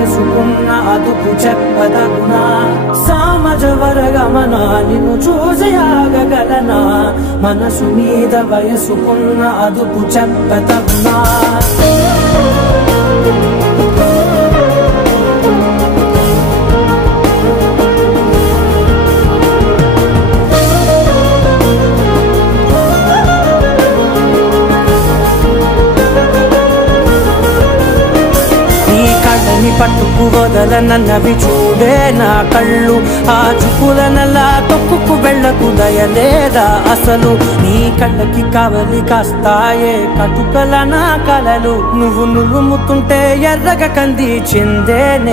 వయసుకున్న అదుపు చెప్పదగునా సామజ వరగమనా నిన్ను చూసి ఆగగలనా మనసు మీద వయసుకున్న అదుపు చెప్పదగునా పట్టుకు వదలనన్నవి చూడే నా కళ్ళు ఆ చుకులనలా తొక్కుకు వెళ్ళకు దయలేదా అసలు నీ కళ్ళకి కావలి కాస్తాయే కటుకల నా కలలు నువ్వు నులుముతుంటే ఎర్రగ కంది చిందేనే